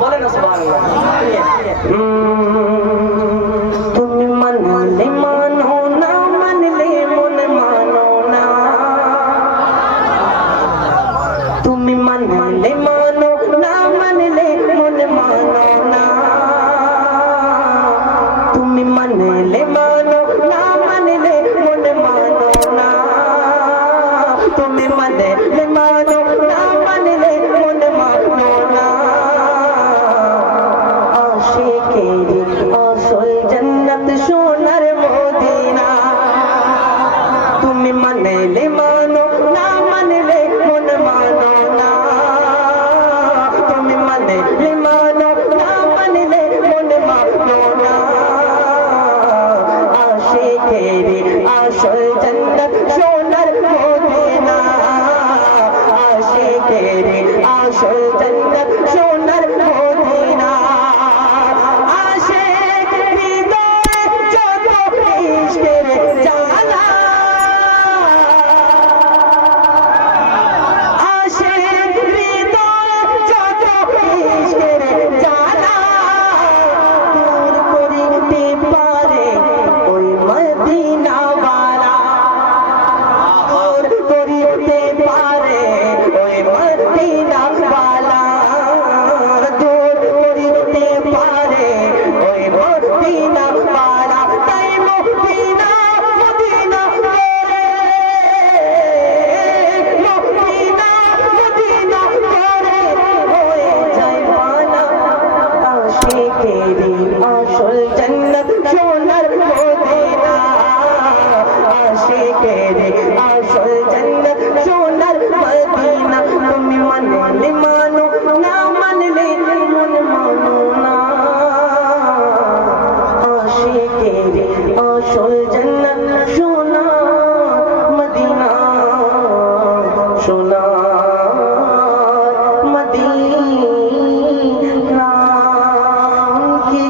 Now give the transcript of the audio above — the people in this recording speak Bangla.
বলেন না সুবহানাল্লাহ। তুমি মানলে মানো না মানলে মনে মানো না তুমি মানলে মানো না মানলে মনে মানো না তুমি মানলে মানো না মানলে মনে মানো না তুমি মানলে মানো না মানলে মনে মানো না আশিকেরি আসল জান্নাত সোনার মদিনা তুমি মানলে মানো না মানলে মনে মানো না তুমি মানলে মানো না মানলে মনে মানো না আশিকেরি আসল জান্নাত সোনার মদিনা আশিকেরি আসল জান্নাত সোনার মদিনা আশিক হৃদয়ে যত ইশকের জ্বালা আশিক হৃদয়ে যত ইশকের জ্বালা দূর করিতে পারে ওই মদিনাওয়ালা দূর করিতে পারে ওই মদিনাওয়ালা দূর করিতে পারে ওই মদিনাওয়ালা তাই মদিনা মদিনা করে মদিনা মদিনা করে হয়ে যায় পানা আশিকেরি আসল জান্নাত সোনার মদিনা আশিকেরি আসল জান্নাত সোনার মদিনা তুমি মানলে মানো না মানলে মনে মানো না আশিকেরি আসল জান্নাত সোনার মদিনা সোনার মদিনা কি